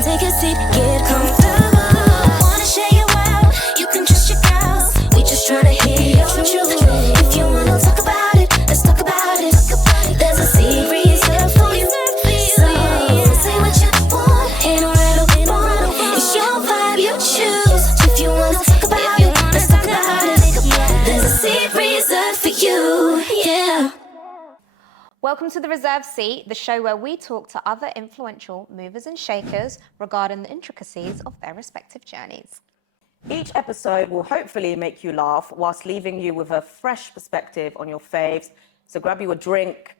can take a seat, get comfortable. Wanna share you out, you can trust your girls. We just tryna hear your truth. If you wanna talk about it, let's talk about it. There's a seat reserved for you. So say what you want, ain't no right or wrong. It's your vibe, you choose. If you wanna talk about it, let's talk about it. There's a seat reserved for you, yeah. Welcome to The Reserved Seat, the show where we talk to other influential movers and shakers regarding the intricacies of their respective journeys. Each episode will hopefully make you laugh whilst leaving you with a fresh perspective on your faves. So grab you a drink,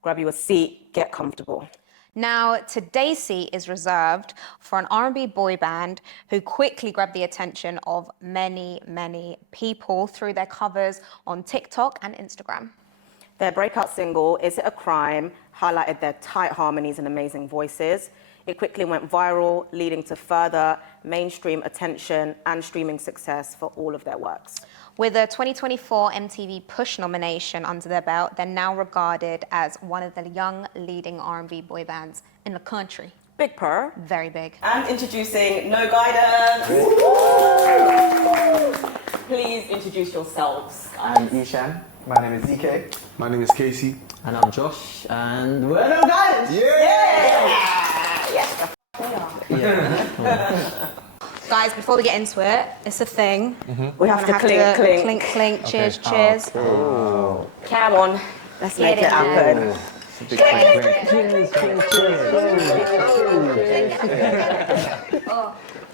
grab you a seat, get comfortable. Now, today's seat is reserved for an R&B boy band who quickly grabbed the attention of many, many people through their covers on TikTok and Instagram. Their breakout single, Is It a Crime, highlighted their tight harmonies and amazing voices. It quickly went viral, leading to further mainstream attention and streaming success for all of their works. With a 2024 MTV Push nomination under their belt, they're now regarded as one of the young leading R&B boy bands in the country. Big purr. Very big. And introducing No Guidance. Please introduce yourselves. I'm Ishan. My name is ZK. My name is Casey. And I'm Josh, and we're No Guidance! Guys, before we get into it, it's a thing. We have to clink, clink. Clink, clink, cheers, cheers. Come on, let's make it happen.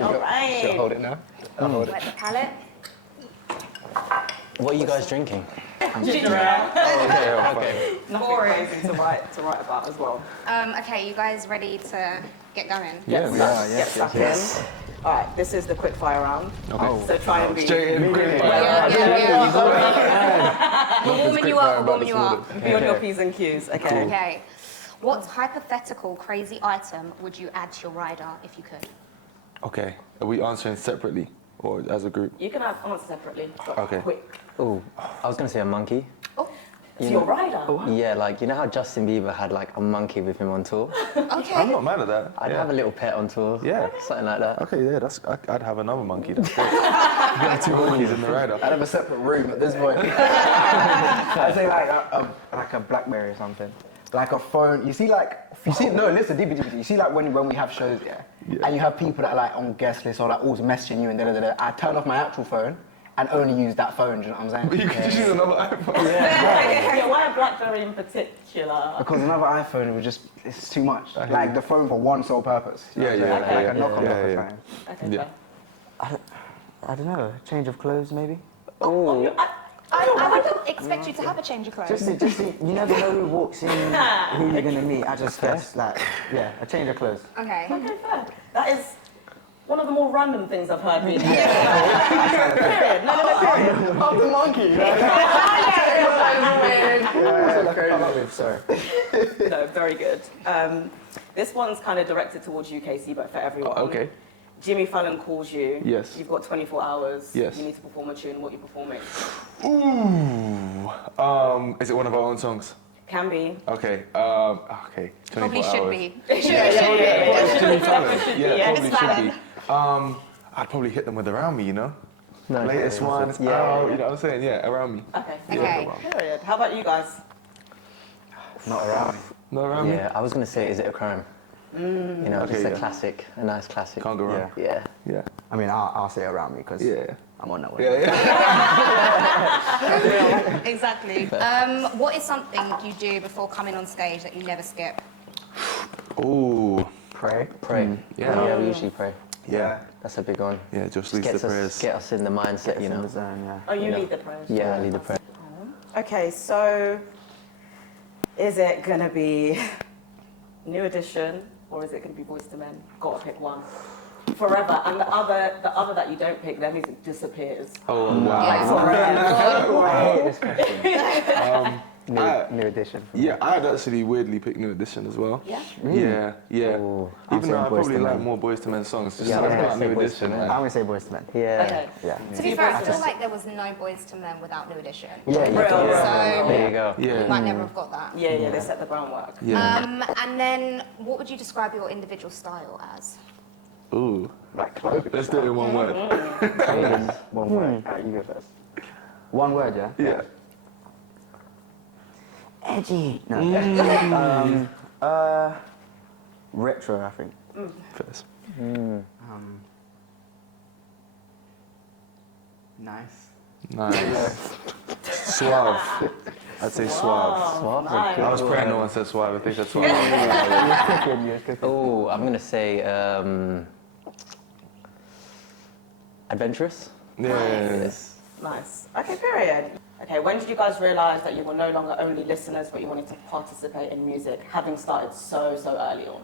All right. Should I hold it now? Wet the palate. What are you guys drinking? Ginger ale. Okay. Nothing crazy to write about as well. Okay, you guys ready to get going? Yes. Get stuck in. All right, this is the quick fire round. Okay. So try and be. Straight in, quick. We're warming you up, we're warming you up. Be on your P's and Q's. Okay. Okay. What hypothetical crazy item would you add to your rider if you could? Okay. Are we answering separately or as a group? You can answer separately. But Okay. Quick. Oh, I was gonna say a monkey. Oh, it's your rider. Yeah, like, you know how Justin Bieber had like a monkey with him on tour? Okay. I'm not mad at that. I'd have a little pet on tour. Yeah. Something like that. Okay, yeah, I'd have another monkey. That's great. You got 2 monkeys in the rider. I'd have a separate room at this point. I'd say like a BlackBerry or something. Like a phone. You see, no, listen, DB. You see, like when we have shows, and you have people that are like on guest lists or like always messaging you and da. I turn off my actual phone and only use that phone. Do you know what I'm saying? But you could just use another iPhone. Yeah, why a BlackBerry in particular? Because another iPhone it's too much. Like the phone for one sole purpose. You know what I'm saying? Like a knock-on yeah. phone. Okay, Yeah. I don't know. Change of clothes, maybe. I wouldn't expect you to have a change of clothes. Just you never know who walks in, who you're gonna meet. I just guess, a change of clothes. Okay. Okay, fair. That is one of the more random things I've heard recently. Period. No, period. Of the monkey. Sorry. No, very good. This one's kind of directed towards you, Casey, but for everyone. Okay. Jimmy Fallon calls you. Yes. You've got 24 hours. Yes. You need to perform a tune. What are you performing? Ooh. Is it one of our own songs? Can be. Okay. Okay. 24 Probably hours. should be. Jimmy Fallon. Yeah, It's probably should be. I'd probably hit them with Around Me, you know? No, Latest one, it's out, you know what I'm saying? Yeah, Around Me. Okay. Okay. Period. How about you guys? Not around me. No Around Me? Yeah, I was gonna say, Is It a Crime? You know, Okay, just a yeah. classic, a nice classic. Can't go wrong. Yeah. Yeah. I mean, I'll say around me because Yeah. I'm on that one. Yeah. Exactly. What is something you do before coming on stage that you never skip? Ooh. Pray. Yeah. We usually pray. Yeah. That's a big one. Yeah, just leads the prayers. Get us in the mindset, you know. Oh, you lead the prayers? Yeah, I lead the prayer. Okay, so is it gonna be New Edition or is it gonna be Boys to Men? Gotta pick one. Forever, and the other that you don't pick, then it disappears. Oh, wow. I hate this question. New Edition. Yeah, I'd actually weirdly pick New Edition as well. Yeah? Yeah. Ooh, Even though I Boys probably to like Men. more Boys to Men songs. Just Yeah, something I was about gonna New say Boyz II Edition. Men. I'm gonna say Boys to Men. Yeah. Okay. Yeah. To be fair, I feel like there was no Boys to Men without New Edition. Yeah, Real. yeah. So There you go. we Yeah. might never have got that. Yeah, they set the groundwork. Yeah. And then, what would you describe your individual style as? like clothing. Let's do it in one word. One word. Alright, you go first. One word, yeah? Yeah. Edgy. No. Retro, I think. First. Nice. Nice. Suave. I'd say suave. Suave. Nice. I was praying no one said suave, but they said suave. Oh, I'm gonna say adventurous. Yeah. Nice. Okay, period. Okay, when did you guys realise that you were no longer only listeners, but you wanted to participate in music, having started so early on?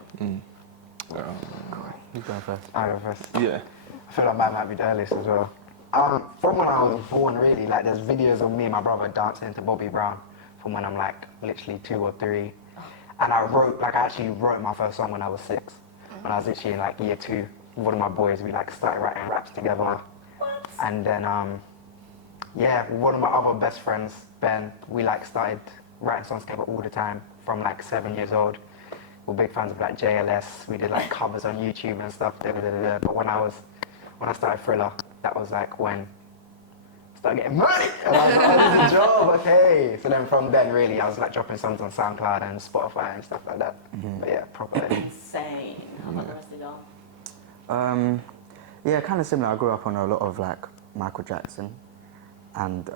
You go first. I go first. Yeah. I feel like mine might be the earliest as well. From when I was born, really, like there's videos of me and my brother dancing to Bobby Brown from when I'm like literally 2 or 3. And I actually wrote my first song when I was 6. When I was literally in like year 2, one of my boys, we like started writing raps together. And then, yeah, one of my other best friends, Ben, we like started writing songs together all the time from like 7 years old. We're big fans of like JLS. We did like covers on YouTube and stuff. But when I started Thriller, that was like when I started getting money. And I was like, oh, this is a job, okay. So then from then, really, I was like dropping songs on SoundCloud and Spotify and stuff like that. But yeah, properly. Insane. How about the rest of y'all? Yeah, kind of similar. I grew up on a lot of like Michael Jackson, and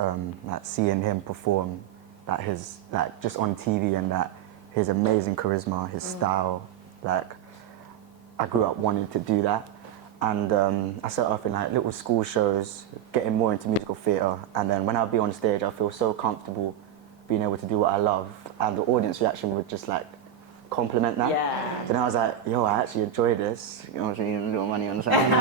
like seeing him perform, like his like just on TV, and that his amazing charisma, his style, like I grew up wanting to do that, and I started off in like little school shows, getting more into musical theatre, and then when I'd be on stage, I feel so comfortable being able to do what I love, and the audience reaction would just like compliment that. Yeah. Then I was like, yo, I actually enjoy this. You know what I'm saying? A little money on the side.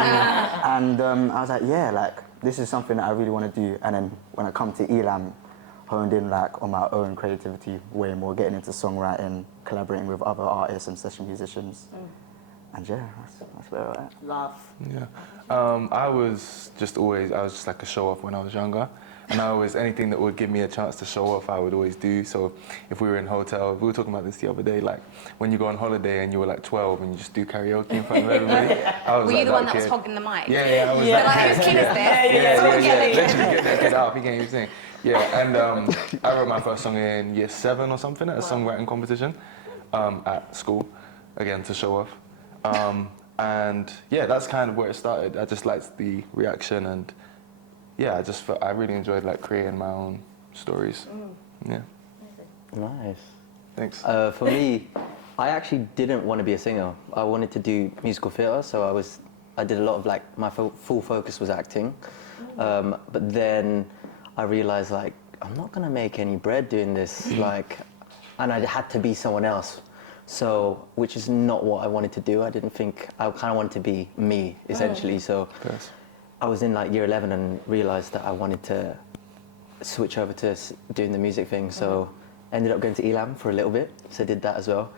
And I was like, yeah, like this is something that I really want to do. And then when I come to Elam, honed in like on my own creativity way more, getting into songwriting, collaborating with other artists and session musicians. And yeah, that's where I'm at. Love. Yeah. I was just like a show off when I was younger. And anything that would give me a chance to show off, I would always do. So if we were in a hotel, we were talking about this the other day, like when you go on holiday and you were like 12 and you just do karaoke in front of everybody. I was Were like you the one that kid. was hogging the mic? Yeah, I was They're that like, kid. whose kid is this? Literally get that kid out, he can't even sing. Yeah, and I wrote my first song in year 7 or something at a songwriting competition at school, again to show off. And yeah, that's kind of where it started. I just liked the reaction, and yeah, I really enjoyed like creating my own stories. Yeah. Nice. Thanks. For me, I actually didn't want to be a singer. I wanted to do musical theatre, so I did a lot of like, my full focus was acting. But then I realized like, I'm not gonna make any bread doing this, like, and I had to be someone else. So, which is not what I wanted to do. I kind of wanted to be me, essentially. So Yes. I was in like year 11 and realized that I wanted to switch over to doing the music thing. So ended up going to Elam for a little bit. So I did that as well.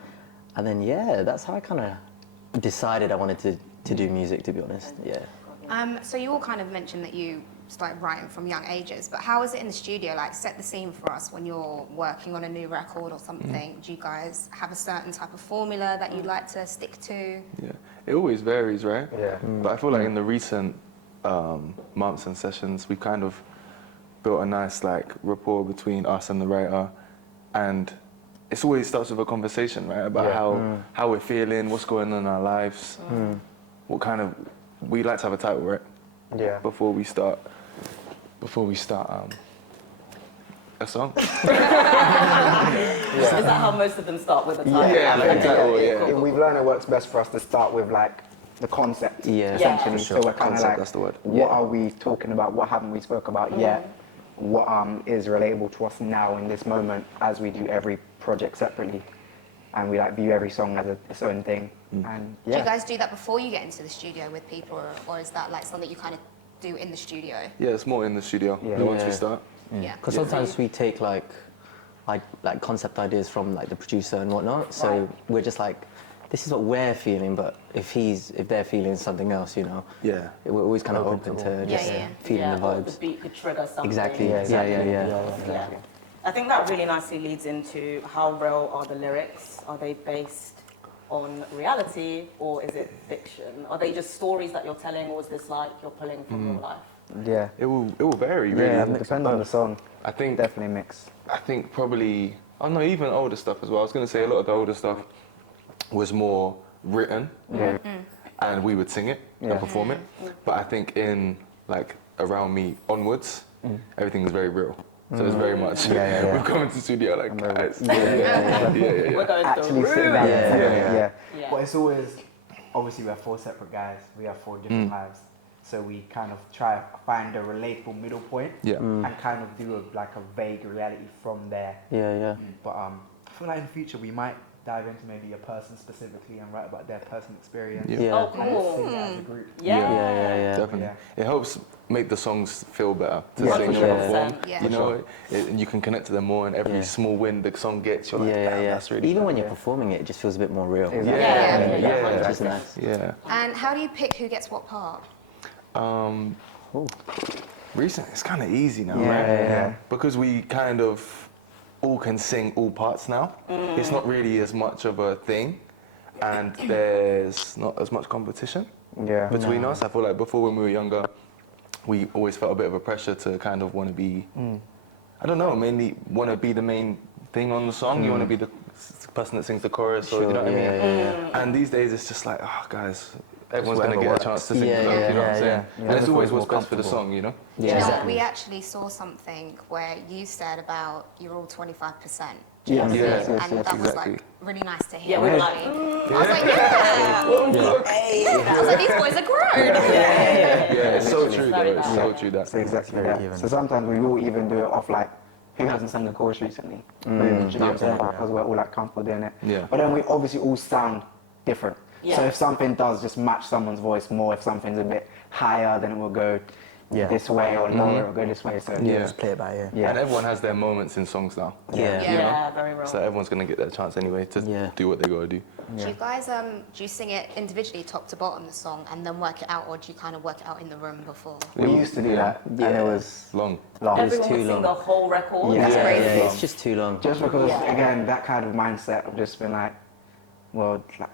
And then, yeah, that's how I kind of decided I wanted to do music, to be honest. Yeah. So you all kind of mentioned that you started writing from young ages, but how is it in the studio? Like, set the scene for us when you're working on a new record or something. Do you guys have a certain type of formula that you'd like to stick to? Yeah, it always varies, right? Yeah. But I feel like in the recent months and sessions, we kind of built a nice like rapport between us and the writer, and it always starts with a conversation, right? About how we're feeling, what's going on in our lives, what kind of, we like to have a title, right? Yeah. Before we start a song. Is that how most of them start with a title? Yeah, like a title, yeah. We've learned it works best for us to start with like the concept, Yeah. essentially. for sure. So we're kind of Concept, like, that's the word. what are we talking about? What haven't we spoke about yet? What is relatable to us now in this moment, as we do every project separately, and we like view every song as its own thing. And Do you yeah, guys do that before you get into the studio with people, or is that like something you kind of do in the studio? Yeah, it's more in the studio once we Yeah. start. Yeah. Because sometimes we take like concept ideas from like the producer and whatnot. So we're just like, this is what we're feeling, but if they're feeling something else, you know, Yeah. we're always kind of open to just feeling the or vibes. the beat could trigger something. Exactly. Yeah. Yeah. I think that really nicely leads into how real are the lyrics? Are they based on reality, or is it fiction? Are they just stories that you're telling, or is this like you're pulling from real life? Yeah. It will vary really. Yeah, it depends on the song. I think Definitely mix. I think probably, I don't know, even older stuff as well. I was going to say a lot of the older stuff was more written, and we would sing it and perform it. But I think in like around me onwards, everything is very real. So it's very much, we've come into the studio like, guys. We're going Actually through. sitting down. Yeah. But it's always, obviously we're 4 separate guys, we have 4 different lives. So we kind of try to find a relatable middle point and kind of do a vague reality from there. Yeah. But I feel like in the future we might dive into maybe a person specifically and write about their personal experience. Yeah. Oh, And cool. sing it as a group. Yeah. Definitely. Yeah. It helps make the songs feel better to Yeah, sing for and sure. perform. Yeah. You know, and you can connect to them more, and every small win the song gets, you're like, damn, that's really Even nice. when you're performing it, it just feels a bit more real. Exactly. Yeah. Which is nice. Yeah. And how do you pick who gets what part? Recently, it's kind of easy now, Yeah, right? yeah. Because we kind of all can sing all parts now. It's not really as much of a thing, and there's not as much competition Yeah. between us. I feel like before, when we were younger, we always felt a bit of a pressure to kind of want to be, I don't know, mainly want to be the main thing on the song. You want to be the person that sings the chorus, or you know what I mean? And these days, it's just like, oh, guys, everyone's going to whatever get a chance to sing the song, you know what I'm saying? And it's always what's best for the song, you know? Yeah, You know, exactly. we actually saw something where you said about you're all 25%. Yeah. And that was exactly. like really nice to hear. Yeah, we were actually. like, I was like, yeah. I was like, these boys are grown. Yeah, it's so true, very though. It's so true that. So exactly Yeah. that. So sometimes we will even do it off like, who hasn't sung the chorus recently? Because we're all like comfortable doing it. Yeah. But then we obviously all sound different. Yeah. So if something does just match someone's voice more, if something's a bit higher, then it will go this way, or lower, it will go this way. So Yeah. Just play it by ear. Yeah. And everyone has their moments in songs now. Yeah. Yeah, very real. So everyone's going to get their chance anyway to do what they got to do. Do you guys, do you sing it individually, top to bottom, the song, and then work it out, or do you kind of work it out in the room before? We used to do that, and it was Long. long. Everyone too would sing long. the whole record. Yeah. Yeah, crazy. yeah, it's just too long. Just because, again, that kind of mindset of just being like, well, like,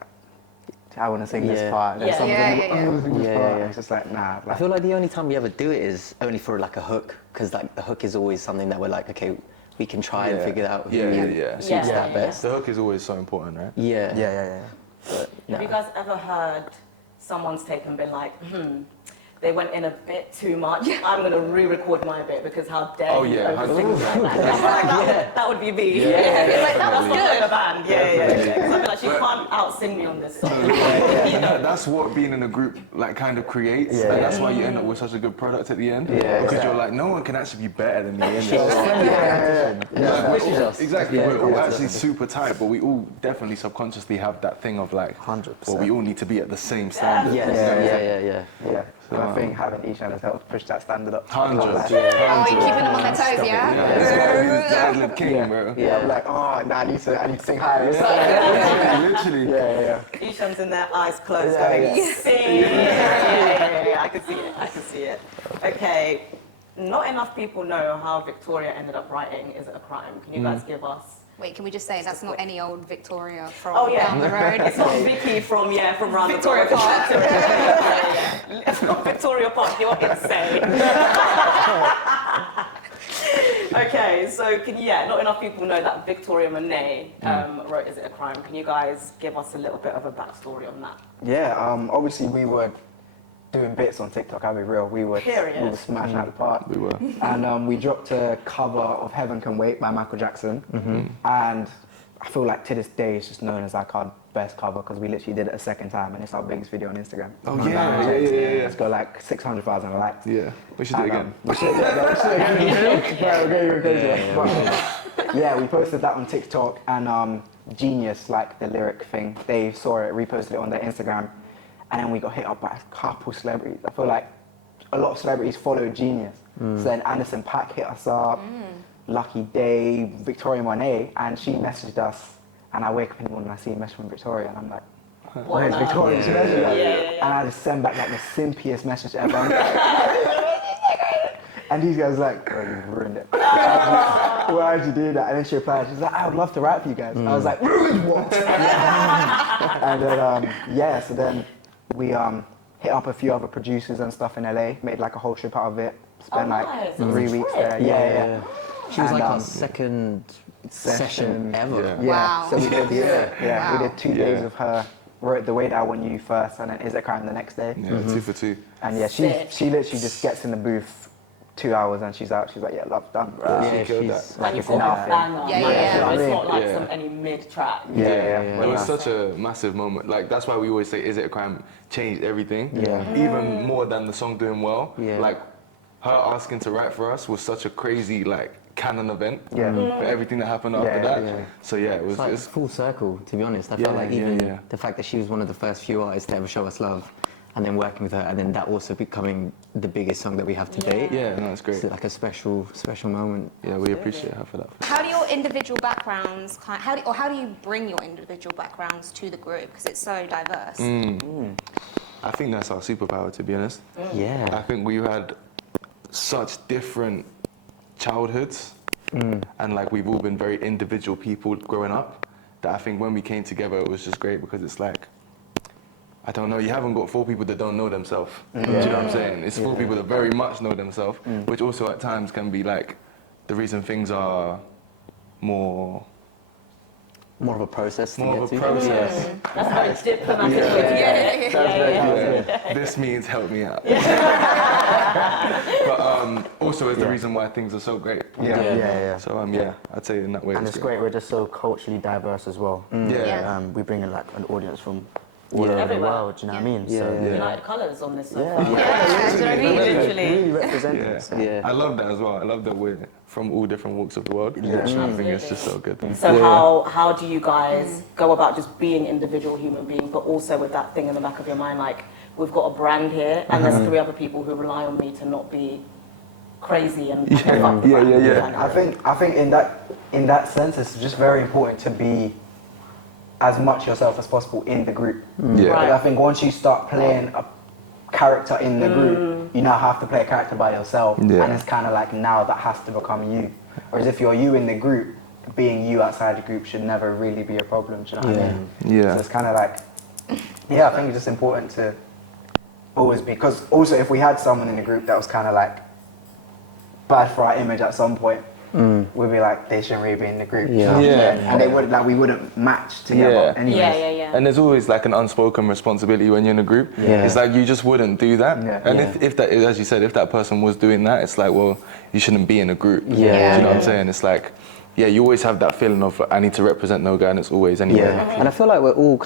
I want to sing this Yeah. part. Then Yeah. someone's Yeah, like, yeah, "Oh, I wanna sing this yeah. part." Yeah, yeah. It's just like, nah. I feel like the only time we ever do it is only for like a hook, because like the hook is always something that we're like, okay, we can try and figure out who suits Yeah. that best. The hook is always so important, right? Yeah. Yeah. Have you guys ever heard someone's take and been like, they went in a bit too much. I'm going to re-record my bit because how dare you overthink that. That would be me. It's like, that was not the band. Yeah. I'd be like, she can't out-sing me on this song. That's what being in a group like kind of creates, and that's why you end up with such a good product at the end. Yeah. Because you're like, no one can actually be better than me. Exactly. We're all actually super tight, but we all definitely subconsciously have that thing of like, 100%. well, we all need to be at the same standard. Yeah. Yeah. So I think having each other helps push that standard up. 100. Oh, you're keeping them on their toes, yeah? Dad lib king, bro. Yeah, I'm like, oh, nah, I need to sing higher. Literally. Yeah. Ishan's in there, eyes closed, Yeah, going, yeah. sing. Yeah, I can see it. Okay, not enough people know how Victoria ended up writing Is It a Crime? Can you guys give us? Wait, can we just say that's not any old Victoria from Oh, yeah. down the road? It's not Vicky from round Victoria the block. Park. Yeah. It's not Victoria Park, you're insane. Okay, so not enough people know that Victoria Monet wrote Is It a Crime? Can you guys give us a little bit of a backstory on that? Yeah, obviously we were doing bits on TikTok, I'll be real. We were smashing out the park. We were. And we dropped a cover of Heaven Can Wait by Michael Jackson. And I feel like to this day it's just known as like our best cover because we literally did it a second time and it's our biggest video on Instagram. Oh, yeah. It's got like 600,000 likes. Yeah. We should do it again. We should, yeah, we posted that on TikTok and Genius, like the lyric thing, they saw it, reposted it on their Instagram, and then we got hit up by a couple celebrities. I feel like a lot of celebrities followed Genius. So then Anderson .Paak hit us up, Lucky Day, Victoria Monet, and she messaged us. And I wake up in the morning and I see a message from Victoria, and I'm like, where's Victoria? She messaged us. And I just send back like the simpiest message ever. And these guys like, oh, you ruined it. why'd you do that? And then she replied, she's like, I would love to write for you guys. I was like, what? And then, so then we hit up a few other producers and stuff in LA, made like a whole trip out of it, spent like 3 weeks there. Yeah. She was And, like our second session ever. Yeah. Wow. So we did, Wow. we did 2 days of her. Wrote The Way That I Want You first, and then Is It Crime the next day. Yeah, 2 for 2. And yeah, she literally just gets in the booth 2 hours and she's out. She's like, yeah, love done, bro. Yeah, killed she's that. like And it's you've got enough. a banger. Yeah. It's not like Yeah. any mid-track. Yeah. It was such a massive moment. Like, that's why we always say, Is It a Crime? Changed everything. Yeah. Even more than the song doing well. Yeah. Like, her asking to write for us was such a crazy, like, canon event. Yeah. For everything that happened after that. yeah. So yeah, it was. It's like It's, full circle, to be honest. I Yeah, felt like yeah, even yeah. the fact that she was one of the first few artists to ever show us love, and then working with her, and then that also becoming the biggest song that we have to date. yeah, no, it's great. It's like a special moment. Yeah, we appreciate her for that. How do your individual backgrounds, how do you bring your individual backgrounds to the group? Because it's so diverse. I think that's our superpower, to be honest. Yeah. I think we had such different childhoods, and like we've all been very individual people growing up, that I think when we came together it was just great, because it's like, I don't know, you haven't got 4 people that don't know themselves. Do you know what I'm saying? It's 4 people that very much know themselves, which also at times can be like the reason things are more More of a process to More get of a to. process. That's very diplomatic. Yeah. This means help me out. But also is the reason why things are so great. Yeah. So I'd say in that way. And it's great, we're just so culturally diverse as well. Yeah. We bring in like an audience from all over the Everywhere. world, do you know what I mean? Yeah, So, yeah. United Colours on this. So Yeah. far. do you know what I mean? Literally. really representing Yeah. us. Yeah. I love that as well. I love that we're from all different walks of the world. I think it's just so good. So how do you guys go about just being individual human beings, but also with that thing in the back of your mind, like we've got a brand here, and there's 3 other people who rely on me to not be crazy and fuck the brand. Yeah. I think in that sense, it's just very important to be as much yourself as possible in the group. Yeah. Right. But I think once you start playing a character in the group, you now have to play a character by yourself, Yeah. and it's kind of like now that has to become you. Whereas if you're you in the group, being you outside the group should never really be a problem. Do you know what I mean? Yeah. So it's kind of like, I think it's just important to always be, because also if we had someone in the group that was kind of like bad for our image at some point, we'd be like, they shouldn't really be in the group. you know what I'm Yeah. saying? And they would, like, we wouldn't match together Yeah. anyways. Yeah. And there's always like an unspoken responsibility when you're in a group. Yeah. It's like you just wouldn't do that. Yeah. And if that, as you said, if that person was doing that, it's like, well, you shouldn't be in a group. Yeah. Do you know what Yeah. I'm saying? It's like, yeah, you always have that feeling of I need to represent no guy, and it's always anyway. Yeah. And I feel like we're all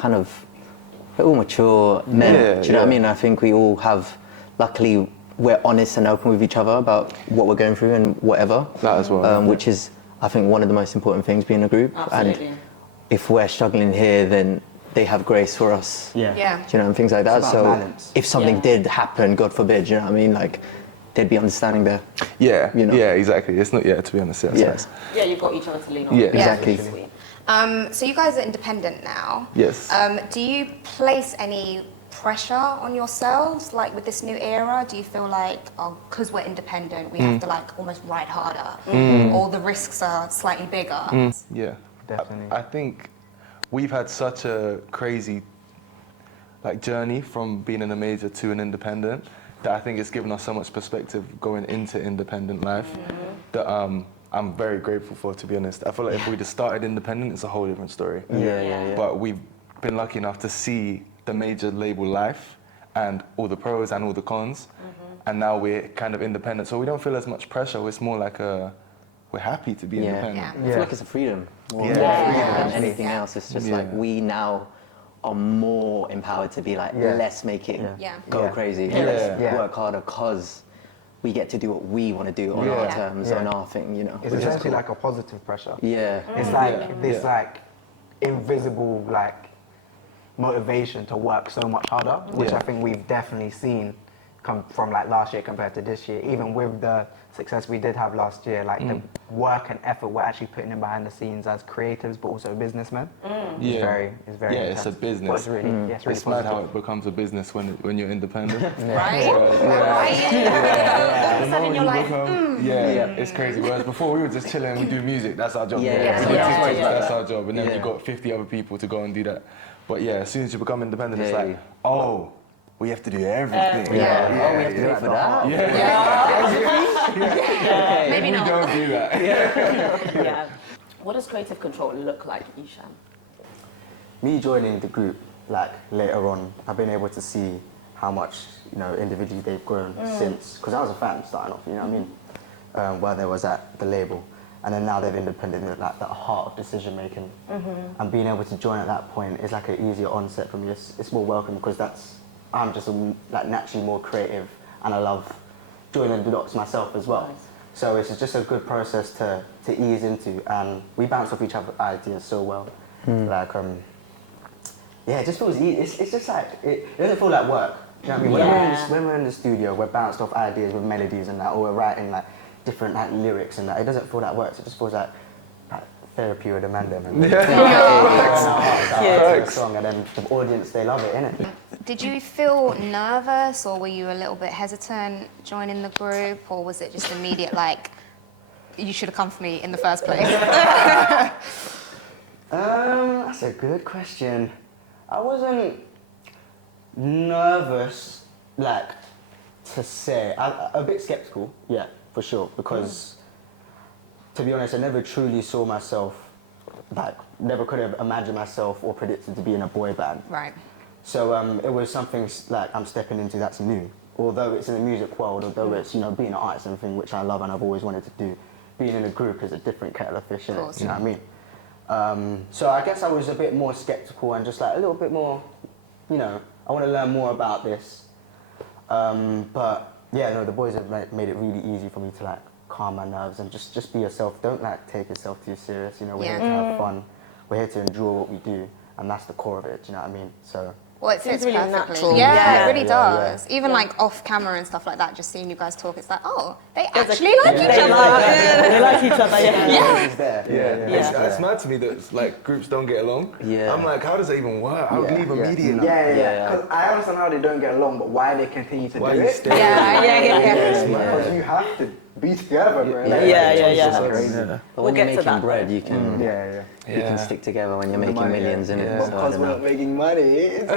mature men. Yeah, Do you know what I yeah. mean? I think we all have, luckily, we're honest and open with each other about what we're going through and whatever. That as well. Which is, I think, one of the most important things being a group. Absolutely. And if we're struggling here, then they have grace for us. Yeah. Yeah. Do you know, and things like that. about So balance. if something Yeah. did happen, God forbid, you know what I mean? Like, they'd be understanding there. Yeah, You know? yeah, exactly. It's not, to be honest, yeah. Yeah. Yeah, you've got each other to lean on. Yeah. Exactly. Sweet. So you guys are independent now. Yes. Do you place any pressure on yourselves, like with this new era? Do you feel like, because we're independent, we have to like almost ride harder, or the risks are slightly bigger? Yeah, Definitely. I think we've had such a crazy like journey from being in a major to an independent that I think it's given us so much perspective going into independent life that I'm very grateful for, to be honest. I feel like if we'd have started independent, it's a whole different story. Yeah. But we've been lucky enough to see the major label life and all the pros and all the cons, and now we're kind of independent, so we don't feel as much pressure. It's more like we're happy to be independent. Yeah. I feel like it's a freedom more Yeah. than Yeah. anything else. It's just Yeah. like we now are more empowered to be like, let's make it Yeah. go Yeah. crazy. Yeah. Let's Yeah. work harder because we get to do what we want to do on our Yeah. terms, Yeah. on our thing, you know. It's which is essentially cool. like a positive pressure. Yeah. It's like this like invisible like motivation to work so much harder, which Yeah. I think we've definitely seen from like last year compared to this year. Even with the success we did have last year, like the work and effort we're actually putting in behind the scenes as creatives, but also businessmen. It's very Yeah, it's a business. But it's really, yeah, it's really It's mad how positive. it becomes a business when you're independent. Right? Yeah. All of a sudden you're like, It's crazy. Whereas before we were just chilling, we do music, that's our job. Yeah, We yeah, do yeah, TikToks, yeah. that's our job. And then Yeah. you've got 50 other people to go and do that. But yeah, as soon as you become independent, it's Yeah. like, oh, we have to do everything. Oh, we have to pay for that? maybe We not. don't do that. Yeah. What does creative control look like, Ishan? Me joining the group, like later on, I've been able to see how much, you know, individually they've grown since, because I was a fan starting off, you know what I mean? Where they was at the label. And then now they've independent, like that heart of decision making. And being able to join at that point is like an easier onset for me. It's more welcome because I'm just like naturally more creative and I love joining the dots myself as well. Nice. So it's just a good process to ease into, and we bounce off each other's ideas so well. Like, yeah, it just feels easy. It's just like, it doesn't feel like work. You know what I mean? When we're in the studio, we're bounced off ideas with melodies and that, or we're writing like different like lyrics and that. It doesn't feel like work. It just feels like therapy with Amanda. A song, and then the audience, they love it, innit? Did you feel nervous or were you a little bit hesitant joining the group, or was it just immediate like, you should have come for me in the first place? That's a good question. I wasn't nervous, like, to say. A bit skeptical, yeah, for sure, because to be honest, I never truly saw myself, like, never could have imagined myself or predicted to be in a boy band. Right. So it was something like I'm stepping into that's new. Although it's in the music world, although it's, you know, being an artist and thing which I love and I've always wanted to do, being in a group is a different kettle of fish, innit? You know what I mean? So I guess I was a bit more skeptical and just like a little bit more, you know, I want to learn more about this. But yeah, no, the boys have made it really easy for me to like calm my nerves and just be yourself. Don't like take yourself too serious. You know, we're here to have fun. We're here to enjoy what we do, and that's the core of it. Do you know what I mean? So. Well, it fits really perfectly. natural. Yeah, it really Yeah, does. Even like off camera and stuff like that, just seeing you guys talk, it's like, oh, they actually like each They other. they like each other, yeah. It's there. Yeah. It's mad to me that like groups don't get along. Yeah. I'm like, how does that even work? I would leave immediately. Yeah. 'Cause I understand how they don't get along, but why they continue to Why do you it? stay? Yeah. Because you have to be together, bro. Yeah. But when get you're to that. making bread, you can you can stick together when you're making money, millions, innit? yeah. But So I because don't we're know. not making money, it's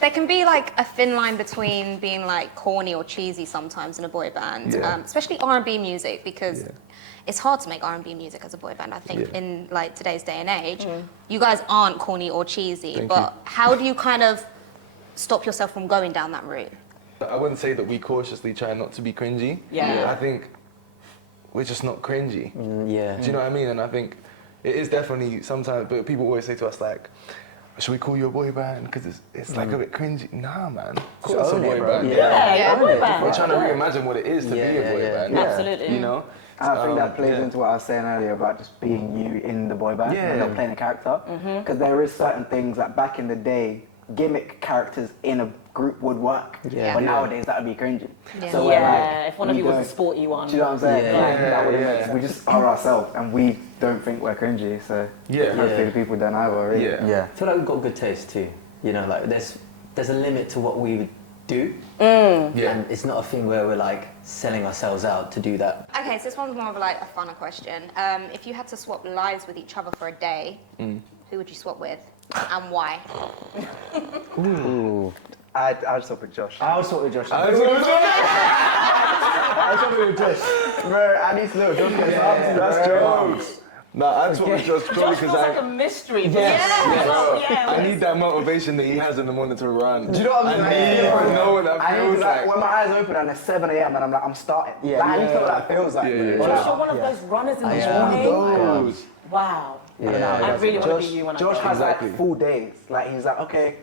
There can be like a thin line between being like corny or cheesy sometimes in a boy band, especially R&B music, because it's hard to make R&B music as a boy band. I think in like today's day and age, you guys aren't corny or cheesy, Thank but you. how do you kind of stop yourself from going down that route? I wouldn't say that we cautiously try not to be cringy. Yeah. I think we're just not cringy. Yeah. Do you know what I mean? And I think it is definitely sometimes, but people always say to us like, should we call you a boy band? Because it's like a bit cringy. Nah, man. Call us a own it, boy bro. band. Yeah, boy band. We're trying to reimagine what it is to be a boy band. Absolutely. You know? I think that plays into what I was saying earlier about just being you in the boy band and not playing a character. Because there is certain things that back in the day, gimmick characters in a group would work. Yeah. But Yeah. nowadays that would be cringy. Yeah. So we're Yeah, like, if one of we you was a don't- sporty one. Do you know what I'm saying? Yeah. Like, that wouldn't we just are ourselves and we don't think we're cringy. So hopefully the people don't either, really. Yeah. I feel like we've got good taste too. You know, like there's a limit to what we would do. Yeah. And it's not a thing where we're like selling ourselves out to do that. Okay, so this one's more of like a funner question. If you had to swap lives with each other for a day, who would you swap with and why? I'd stop with Josh. I was sort of Josh. I'd stop with Josh. Bro, I need to know. Josh gets up. That's jokes. Nah, I just want to just Josh because feels like a mystery. I need that motivation that he has in the morning to run. Do you know what I mean? I need to know what that I need feels to, like. when my eyes open and it's 7 a.m. and I'm like, I'm starting. Like, I need to know what that feels like. Yeah, bro. Josh, you're one of those runners in the morning. Those. Wow. Yeah. I really want to Josh, be you when Josh I has Exactly. like full days. Like he's like, okay,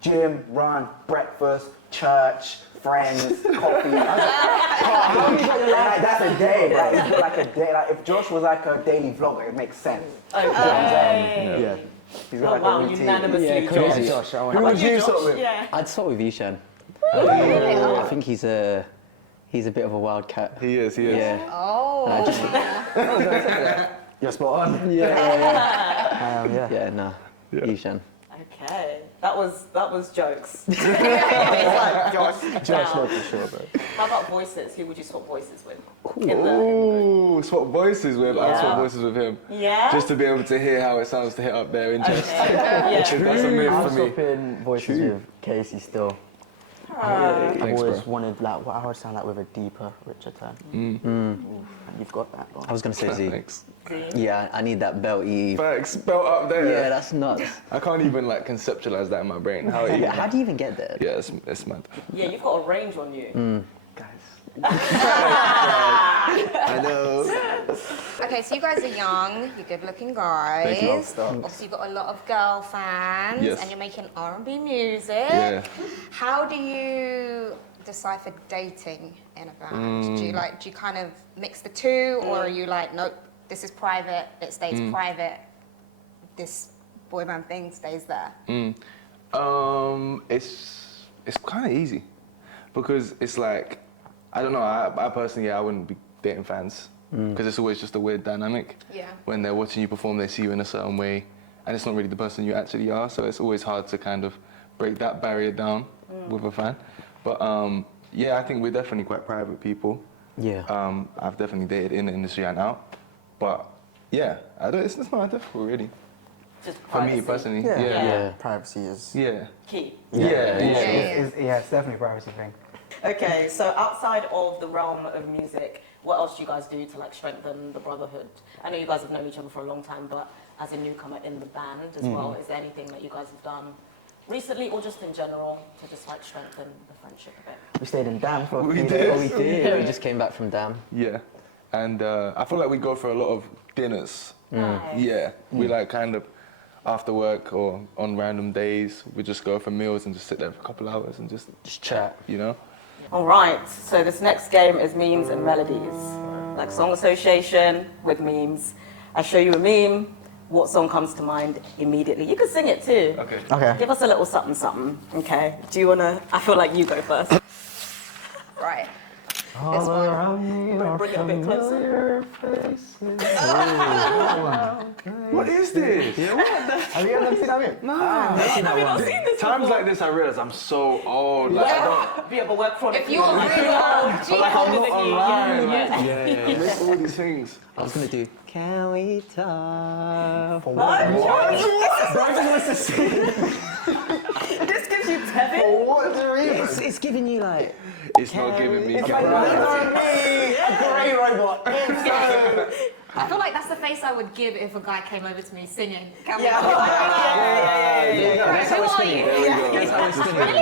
gym, run, breakfast, church, friends, coffee. Like, that's a day. Like, it's like a day. Like if Josh was like a daily vlogger, it makes sense. Okay. Yeah. He's Oh got like wow, a routine. unanimously. Yeah, crazy. Josh, I How want about would you Josh? start with? Yeah. I'd start with Ishan. I think he's a bit of a wildcat. He is. Yeah. Oh. You're spot on. Yeah. Yeah. Yeah. No. Yeah. Ishan. Okay, that was jokes. It's like Josh. Josh, Now, no, for sure, bro. how about voices? Who would you swap voices with? In the group? Ooh, swap voices with. I'd Yeah. swap voices with him. Yeah. Just to be able to hear how it sounds to hit up their interest. Okay. Yeah. That's a move I'm for me. swapping voices with Casey still. I've Thanks, always bro. wanted like what I would sound like with a deeper, richer tone. Mm. And you've got that. Bro. I was gonna say Z. Thanks. Yeah, I need that belty. Facts, spelt up there. Yeah, that's nuts. I can't even like conceptualize that in my brain. How Yeah, how do you even get there? Yeah, it's mad. Yeah, you've got a range on you. I know. Okay, so you guys are young, you're good-looking guys. Thank you. Obviously, you've got a lot of girl fans, Yes. and you're making R&B music. Yeah. How do you decipher dating in a band? Do you kind of mix the two, or are you like, nope, this is private, it stays private, this boy band thing stays there? It's kind of easy because it's like I don't know. I personally, I wouldn't be dating fans because it's always just a weird dynamic. Yeah. When they're watching you perform, they see you in a certain way, and it's not really the person you actually are. So it's always hard to kind of break that barrier down with a fan. But yeah, I think we're definitely quite private people. Yeah. I've definitely dated in the industry and out, but yeah, it's not that difficult really. Just For me privacy. personally, Yeah. yeah. Yeah. Privacy is. Yeah. Key. Yeah. It's definitely a privacy thing. Okay, so outside of the realm of music, what else do you guys do to like strengthen the brotherhood? I know you guys have known each other for a long time, but as a newcomer in the band as well, is there anything that you guys have done recently or just in general to just like strengthen the friendship a bit? We stayed in Dam for a We few did. days. We did. We just came back from Dam. Yeah, and I feel like we go for a lot of dinners. Nice. Yeah, we like kind of after work or on random days, we just go for meals and just sit there for a couple hours and just chat. you know. All right, so this next game is memes and melodies, like song association with memes. I show you a meme, what song comes to mind immediately? You can sing it too. Okay. Okay. Give us a little something, something, okay? Do you wanna, I feel like you go first. Right. All around me are Bring it a bit closer. What is this? Have you ever seen that meme? Have you not seen this Times before? like this, I realize I'm so old. Like, I don't. Yeah, but we're chronically If you're really old, but like older than you, online, yeah. like, Yeah. I miss all these things. I was gonna do. Can we talk? This gives you Tevin. What is the reason? It's giving you like. It's not giving me. It's like, a grey robot. I feel like that's the face I would give if a guy came over to me singing. Can we Yeah, talk? yeah. That's how we're Who are spinning. you? There we go. That's how we're spinning.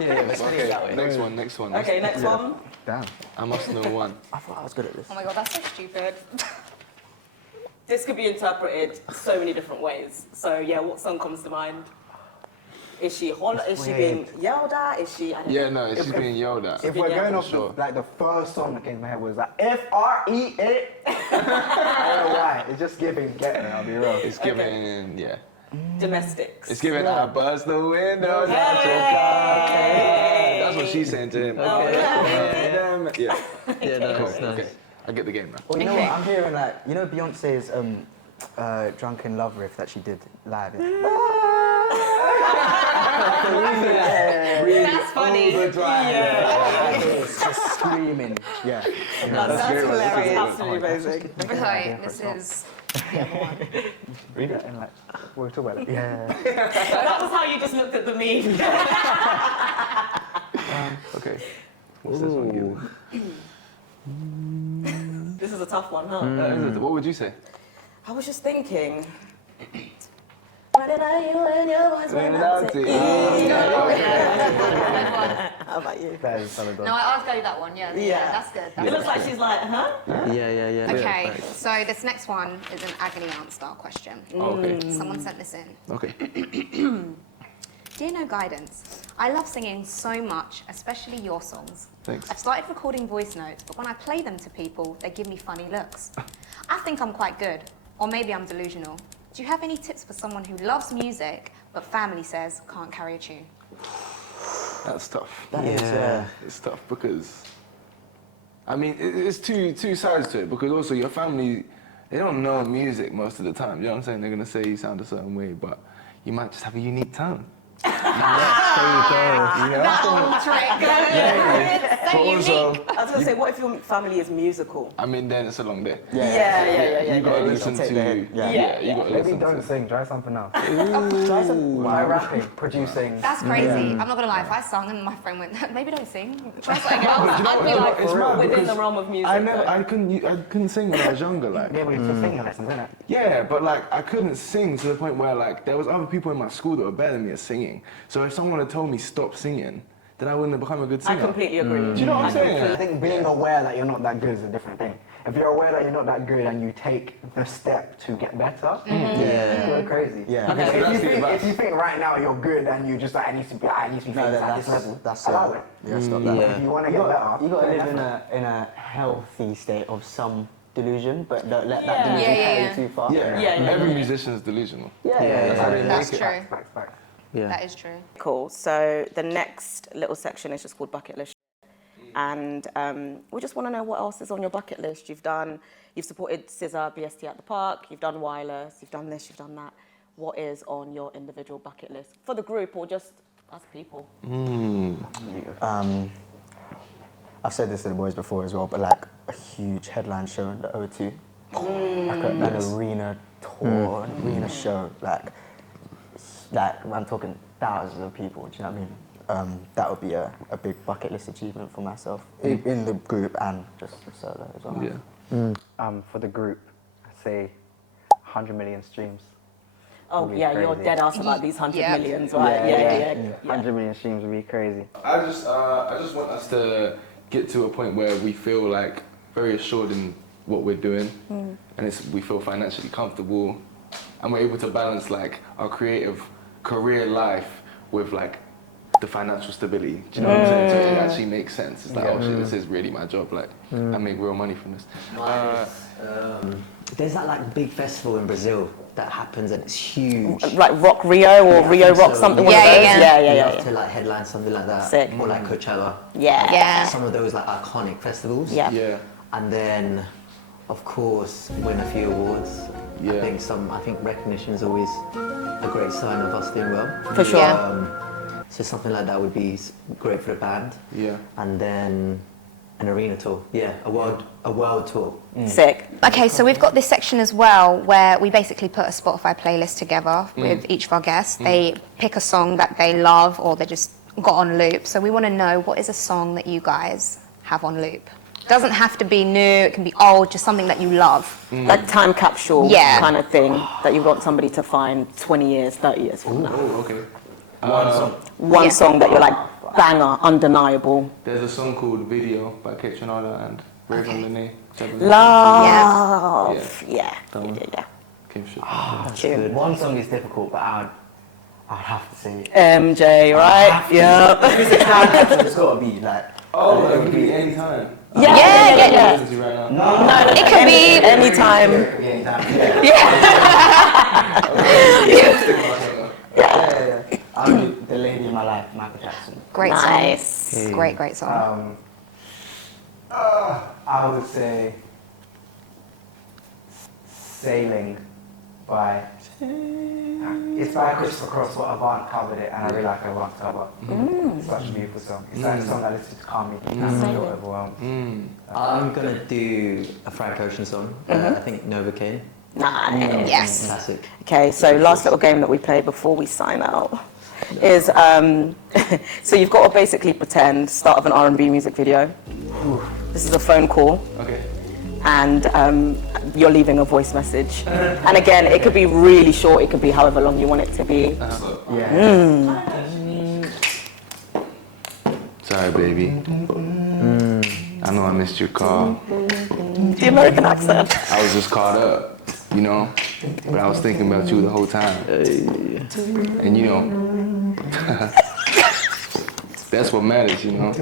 Yeah, we're spinning it that way. Okay, next one. Okay, next one. Damn. I must know one. I thought I was good at this. Oh my god, that's so stupid. This could be interpreted so many different ways. So yeah, what song comes to mind? Is she being yelled at? Is she? I don't Yeah, know. no, she's being yelled at. If we're Yeah, going for off sure. the first song that came to my head was like F-R-E-A. I don't know why. It's just giving getting. I'll be real. It's giving, yeah. Domestics. It's giving. I bust the windows out your car. That's what she's saying to him. Yeah. Yeah, no, Cool. that's nice. Okay. I get the game now. Well, you know what? I'm hearing like, you know Beyonce's Drunken Love riff that she did live. That's funny. It's just screaming. Yeah. That's great. hilarious. That's Absolutely amazing. Okay, this is the other one. Read it and like, we'll talk about it. Yeah. That was how you just looked at the meme. Okay. What's this one giving? This is a tough one, huh? What would you say? I was just thinking. What did I hear when your voice went out to eat? How about you? That is solid. No, I'll go that one. Yeah, Yeah. that's good. It That's looks like she's like, huh? Yeah. Okay, so this next one is an Agony aunt style question. Okay. Someone sent this in. Okay. Dear No Guidance, I love singing so much, especially your songs. Thanks. I've started recording voice notes, but when I play them to people, they give me funny looks. I think I'm quite good, or maybe I'm delusional. Do you have any tips for someone who loves music but family says can't carry a tune? That's tough. That is, It's tough because, I mean, it's two sides to it, because also your family, they don't know music most of the time. You know what I'm saying? They're going to say you sound a certain way, but you might just have a unique tone. That old trick. But also, I was gonna say, what if your family is musical? I mean, then it's a long day. Yeah. You gotta listen to, you gotta Maybe listen don't to. sing, try something else. Try some rapping, producing. That's crazy. I'm not gonna lie. If I sung and my friend went, maybe don't sing. Try something else. I'd be like, It's mad Within because the realm of music. I couldn't sing when I was younger, like. Yeah, but it's just singing lessons, isn't it? Yeah, but like I couldn't sing to the point where like there was other people in my school that were better than me at singing. So if someone had told me stop singing, then I wouldn't have become a good singer. I completely agree. Do you know what I'm saying? I think being aware that you're not that good is a different thing. If you're aware that you're not that good and you take the step to get better, you go crazy. Yeah. Okay, so that's the advice. If you think right now you're good and you just like, I need to be famous at this level, allow it. Yeah, stop that. If you want to get better, You gotta then live that's in a healthy state of some delusion, but don't let that delusion Yeah. carry too far. Every musician is delusional. that's true. Facts. Yeah. That is true. Cool. So the next little section is just called bucket list. And we just want to know what else is on your bucket list. You've supported SZA, BST at the Park, you've done Wireless, you've done this, you've done that. What is on your individual bucket list for the group or just us people? I've said this to the boys before as well, but like a huge headline show in the O2, like an arena tour, an arena show, like I'm talking thousands of people. Do you know what I mean? That would be a big bucket list achievement for myself in the group and just solo as well. Yeah. For the group, I'd say 100 million streams. Oh Would be yeah, you're crazy. dead ass about these 100 Yeah. millions, right? Yeah. 100 million streams would be crazy. I just want us to get to a point where we feel like very assured in what we're doing, and we feel financially comfortable, and we're able to balance like our creative career life with like the financial stability. Do you know what I'm saying? So it actually makes sense. It's like, oh shit, this is really my job. Like I make real money from this. There's that like big festival in Brazil that happens and it's huge. Like Rock Rio or Rio Rock so. something. Yeah, one of those. yeah. Yeah. Love to like headline something like that. Sick. Or like Coachella. Yeah. Some of those like iconic festivals. Yeah. Yeah. And then, of course, win a few awards. Yeah. I think recognition is always a great sign of us doing well. For sure. So something like that would be great for the band. Yeah. And then an arena tour. Yeah, a world tour. Sick. Okay, so we've got this section as well where we basically put a Spotify playlist together with each of our guests. They pick a song that they love or they just got on loop. So we want to know, what is a song that you guys have on loop? Doesn't have to be new, it can be old, just something that you love. Like time capsule Yeah. kind of thing that you want somebody to find 20 years, 30 years from now. Oh, okay. One song that you're like, banger, undeniable. There's a song called Video by Kierran and Rowe and Love. Yeah. Kim shit. Tune. One song is difficult, but I'd have to say MJ, right? Yeah. It's got to be like. Oh, it could be any time. Yeah. Listen to right now. No, It could be anytime. I mean, The Lady in My Life, Michael Jackson. great Nice. song. Great song. I would say Sailing by, it's by Christopher Cross, but Avant covered it, and I really like Avant's cover. It's such a beautiful song. It's like a song that I listen to calm me and I feel overwhelmed. I'm gonna do a Frank Ocean song. I think Novocaine. Nice. Yes. Classic. Okay, so last little game that we play before we sign out is, so you've got to basically pretend start of an R&B music video. This is a phone call. Okay. And you're leaving a voice message. And again, it could be really short, it could be however long you want it to be. Sorry, baby. I know I missed your call. The American accent. I was just caught up, you know, but I was thinking about you the whole time. And you know, that's what matters, you know.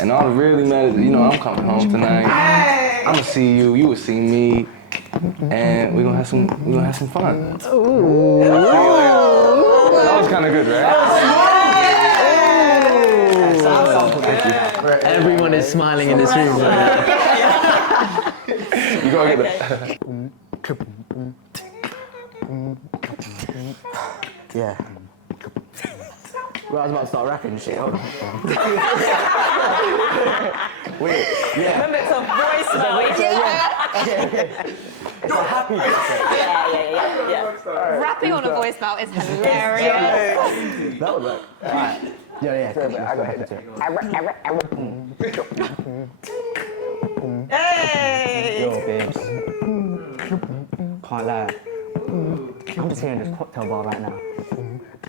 And all that really matters, you know, I'm coming home tonight. I'ma see you, you will see me. and we're gonna have some fun. That was kind of good, right? Everyone is smiling in this room right now. You gotta get that. Yeah. Well, I was about to start rapping and shit. Hold on. Wait, yeah. Remember, it's a voice now. It's a happy Yeah. Rapping on a voice now is hilarious. That would work. Alright. Yeah. Come, let's go ahead to it. Hey! Yo, babes. Can't lie. I'm just here in this cocktail bar right now.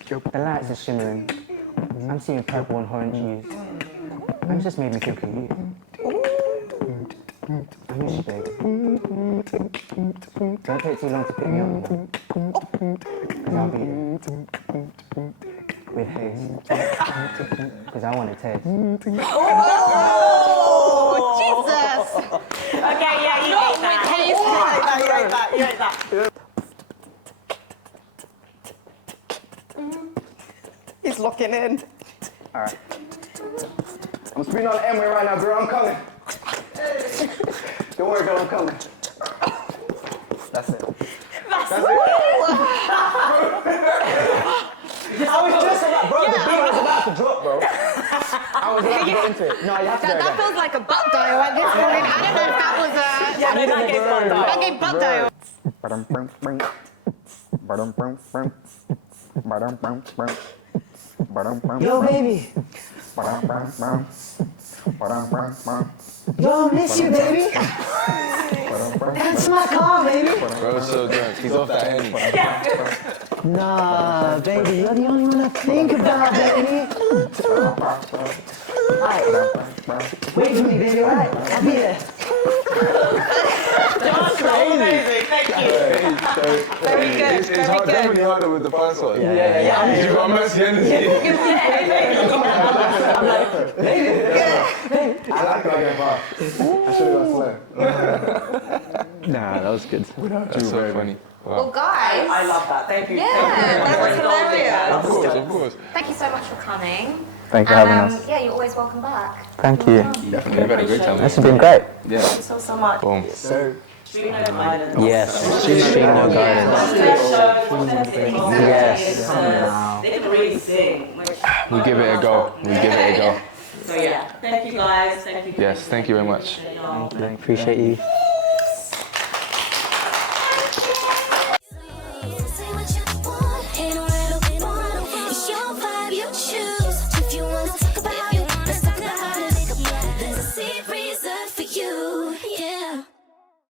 The lights are shimmering. I'm seeing purple and orange hues. And it just made me think of you. I miss you, babe. Don't take too long to pick me up, though. 'Cause I'll be there. With haste. 'Cause I want to taste. Oh, Jesus! Okay, yeah, you Not ate that. with haste. You ate that. He's locking in. Alright. I'm spinning on Emily right now, girl. I'm coming. Don't worry, girl. I'm coming. That's it. That's it. I was just about, Bro, the beat was about to drop, bro. I was about to get into it. No, you have to go That again. feels like a butt dial at this point. I don't know if that was a... Yeah, no, that gave butt dial. That gave butt dial. Yo, baby. Yo, miss you, baby. That's my car, baby. Bro's so drunk. He's off that Henny. Nah, baby, you're the only one I think about, baby. Alright. Wait for me, baby, alright? I'll be there. That's amazing. Thank you. Very good. It's Very hard, good. definitely harder with the first one. Yeah. You got mercy energy. I like that again, but I should have gone slow. Nah, that was good. That's so funny. Well, Wow. guys. I love that. Thank you. Yeah, Thank you that for was indulging hilarious. that. Of course. Thank you so much for coming. Thank you for having us. Yeah, you're always welcome back. Thank you. Definitely. You've had a great time. This has been great. Yeah. So much. Boom. Stream No Guidance. Yes, stream no guidance. Yes. They can really sing. We give it a go. So yeah, thank you guys. Thank you. Yes, thank you very much. Appreciate you.